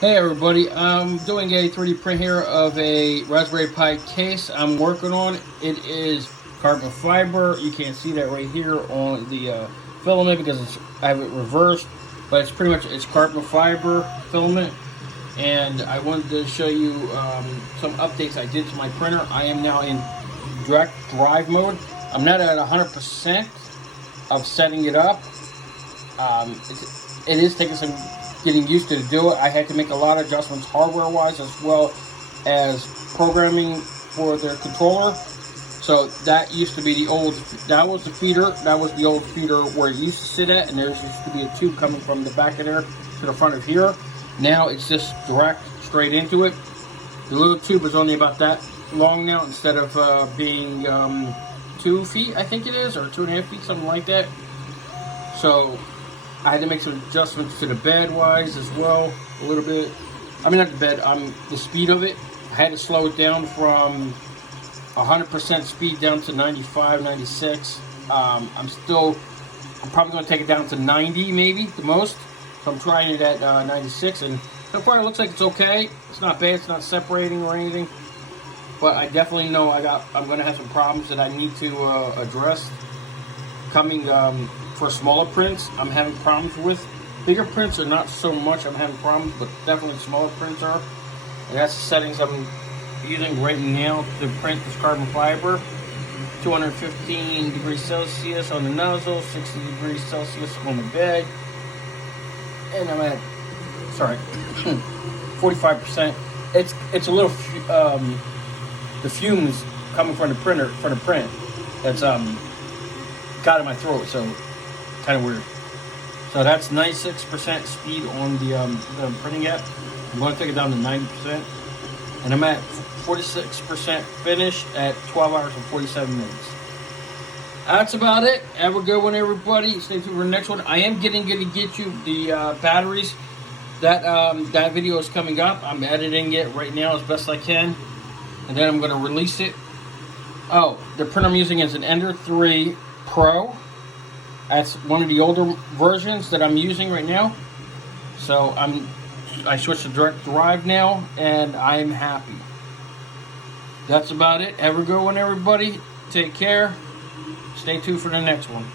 Hey everybody, I'm doing a 3D print here of a Raspberry Pi case I'm working on. It is carbon fiber. You can't see that right here on the filament because I have it reversed, but it's pretty much it's carbon fiber filament. And I wanted to show you some updates I did to my printer. I am now in direct drive mode. I'm not at 100% of setting it up. It is taking some getting used to do it. I had to make a lot of adjustments hardware-wise as well as programming for their controller. So that used to be the old, that was the feeder, that was the old feeder where it used to sit at, and there used to be a tube coming from the back of there to the front of here. Now it's just direct, straight into it. The little tube is only about that long now instead of being 2 feet, I think it is, or 2.5 feet, something like that. So I had to make some adjustments to the bed wise as well, a little bit. I mean, not the bed, the speed of it. I had to slow it down from 100% speed down to 95, 96. I'm probably going to take it down to 90 maybe, the most. So I'm trying it at 96, and so far it looks like it's okay. It's not bad, it's not separating or anything. But I definitely know I'm going to have some problems that I need to address coming for smaller prints. I'm having problems with. Bigger prints are not so much I'm having problems, but definitely smaller prints are. And that's the settings I'm using right now to print this carbon fiber. 215 degrees Celsius on the nozzle, 60 degrees Celsius on the bed. And I'm at, 45%. It's a little, the fumes coming from the printer, from the print, that's got in my throat, so kind of weird. So that's 96% speed on the printing app. I'm going to take it down to 90%, and I'm at 46% finish at 12 hours and 47 minutes. That's about it. Have a good one, everybody. Stay tuned for the next one. I am going to get you the batteries. That video is coming up. I'm editing it right now as best I can, and then I'm going to release it. Oh, the printer I'm using is an Ender 3 Pro. That's one of the older versions that I'm using right now. So I switched to direct drive now, and I'm happy. That's about it. Have a good one, everybody. Take care. Stay tuned for the next one.